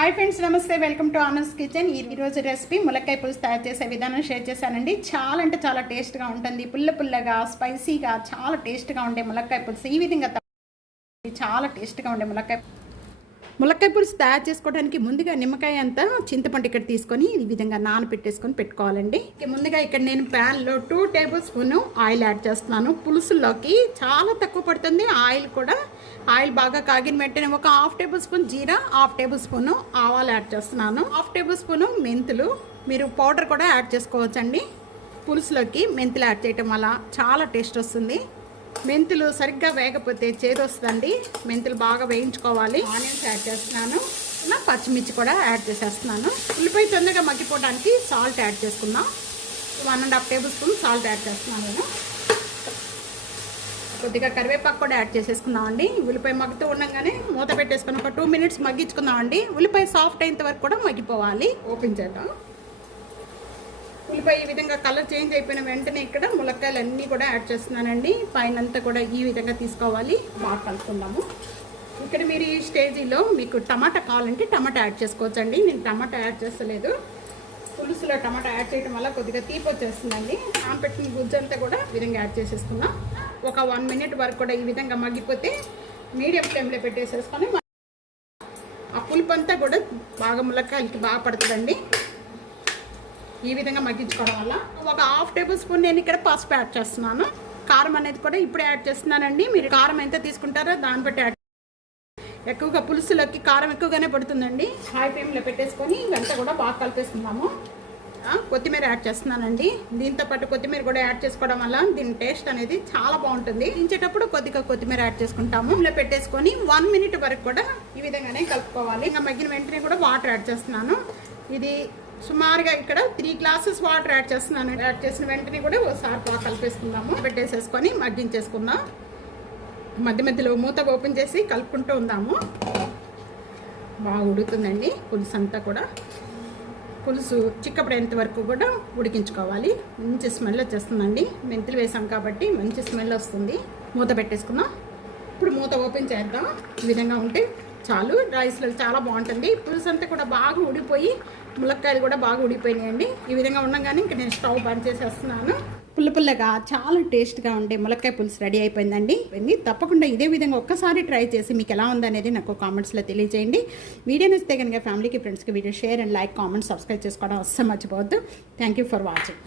Hi friends, నమస్తే. Welcome to anus kitchen. ఈ రోజు రెసిపీ ములక్కాయ పులుసు తయారు చేసే విధానం షేర్ చేశానండి. చాలా అంటే చాలా టేస్ట్గా ఉంటుంది. పుల్లగా స్పైసీగా చాలా టేస్ట్గా ఉండే ములక్కాయ పులుసు ఈ విధంగా చాలా టేస్ట్గా ఉండే ములక్కాయ పులుసు తయారు చేసుకోవడానికి ముందుగా నిమ్మకాయ అంతా చింతపండు ఇక్కడ తీసుకొని ఈ విధంగా నానబెట్టేసుకొని పెట్టుకోవాలండి. ముందుగా ఇక్కడ నేను ప్యాన్లో 2 టేబుల్ స్పూన్ ఆయిల్ యాడ్ చేస్తున్నాను. పులుసులోకి చాలా తక్కువ పడుతుంది ఆయిల్ కూడా. ఆయిల్ బాగా కాగిన వెంటనే ఒక 1/2 టేబుల్ స్పూన్ జీరా, 1/2 టేబుల్ స్పూన్ ఆవాలు యాడ్ చేస్తున్నాను. 1/2 టేబుల్ స్పూన్ మెంతులు, మీరు పౌడర్ కూడా యాడ్ చేసుకోవచ్చండి. పులుసులోకి మెంతులు యాడ్ చేయటం వల్ల చాలా టేస్ట్ వస్తుంది. మెంతులు సరిగ్గా వేగపోతే చేదు వస్తుందండి. మెంతులు బాగా వేయించుకోవాలి. ఆనియన్స్ యాడ్ చేస్తున్నాను, పచ్చిమిర్చి కూడా యాడ్ చేసేస్తున్నాను. ఉల్లిపాయ తొందరగా మగ్గిపోవడానికి సాల్ట్ యాడ్ చేసుకుందాం. 1.5 టేబుల్ స్పూన్ సాల్ట్ యాడ్ చేస్తున్నాను నేను. కొద్దిగా కరివేపాకు కూడా యాడ్ చేసేసుకుందామండి. ఉల్లిపాయ మగ్గుతూ ఉండగానే మూత పెట్టేసుకుని ఒక 2 మినిట్స్ మగ్గించుకుందామండి. ఉల్లిపాయ సాఫ్ట్ అయినంత వరకు కూడా మగ్గిపోవాలి. ఓపెన్ చేద్దాం. ఉల్లిపాయ ఈ విధంగా కలర్ చేంజ్ అయిపోయిన వెంటనే ఇక్కడ ములక్కాయలు అన్నీ కూడా యాడ్ చేస్తున్నానండి. పైనంతా కూడా ఈ విధంగా తీసుకోవాలి. బాగా కలుపుకుందాము. ఇక్కడ మీరు ఈ స్టేజీలో మీకు టమాటా కావాలంటే టమాటా యాడ్ చేసుకోవచ్చండి. నేను టమాటా యాడ్ చేస్తలేదు. పులుసులో టమాటా యాడ్ చేయడం వల్ల కొద్దిగా తీపి వచ్చేస్తుందండి. నానబెట్టిన గుజ్జు అంతా కూడా ఈ విధంగా యాడ్ చేసేసుకున్నాం. ఒక 1 మినిట్ వరకు కూడా ఈ విధంగా మగ్గిపోతే మీడియం ఫ్లేమ్లో పెట్టేసేసుకొని ఆ పులుపు అంతా కూడా బాగా ములక్కాయలకి బాగా పడుతుందండి. ఈ విధంగా మగ్గించుకోవడం వల్ల ఒక 1/2 టేబుల్ స్పూన్ నేను ఇక్కడ పసుపు యాడ్ చేస్తున్నాను. కారం అనేది కూడా ఇప్పుడే యాడ్ చేస్తున్నానండి. మీరు కారం ఎంత తీసుకుంటారో దాన్ని బట్టి యాడ్. ఎక్కువగా పులుసులోకి కారం ఎక్కువగానే పడుతుందండి. హై ఫ్లేమ్లో పెట్టేసుకొని ఇవంతా కూడా బాగా కలిపేసుకుందాము. కొత్తిమీర యాడ్ చేస్తున్నానండి. దీంతో పాటు కొత్తిమీర కూడా యాడ్ చేసుకోవడం వల్ల దీని టేస్ట్ అనేది చాలా బాగుంటుంది. దించేటప్పుడు కొద్దిగా కొత్తిమీర యాడ్ చేసుకుంటాము. ఇలా పెట్టేసుకొని 1 మినిట్ వరకు కూడా ఈ విధంగానే కలుపుకోవాలి. ఇంకా మగ్గిన వెంటనే కూడా వాటర్ యాడ్ చేస్తున్నాను. ఇది సుమారుగా ఇక్కడ 3 గ్లాసెస్ వాటర్ యాడ్ చేస్తున్నాను. యాడ్ చేసిన వెంటనే కూడా ఒకసారి బాగా కలిపేసుకుందాము. పెట్టేసేసుకొని మగ్గించేసుకుందాం. మధ్య మధ్యలో మూత ఓపెన్ చేసి కలుపుకుంటూ ఉందాము. బాగా ఉడుకుతుందండి పులుసు అంతా కూడా. పులుసు చిక్కపడేంత వరకు కూడా ఉడికించుకోవాలి. మంచి స్మెల్ వచ్చేస్తుందండి. మెంతులు వేసాం కాబట్టి మంచి స్మెల్ వస్తుంది. మూత పెట్టేసుకుందాం. ఇప్పుడు మూత ఓపెన్ చేద్దాం. ఈ విధంగా ఉంటే చాలు. రైస్లో చాలా బాగుంటుంది. పులుసు అంతా కూడా బాగా ఉడిపోయి ములక్కాయలు కూడా బాగా ఉడిపోయినాయండి. ఈ విధంగా ఉండగానే ఇంక నేను స్టవ్ బంద్ చేసేస్తున్నాను. పుల్లగా చాలా టేస్ట్గా ఉండే ములక్కాయ పులుసు రెడీ అయిపోయిందండి. తప్పకుండా ఇదే విధంగా ఒక్కసారి ట్రై చేసి మీకు ఎలా ఉందనేది నాకు కామెంట్స్లో తెలియజేయండి. వీడియో నచ్చితే కనుక ఫ్యామిలీకి, ఫ్రెండ్స్కి video share and like, comment, subscribe చేసుకోవడం అస్సలు మర్చిపోవద్దు. Thank you for watching.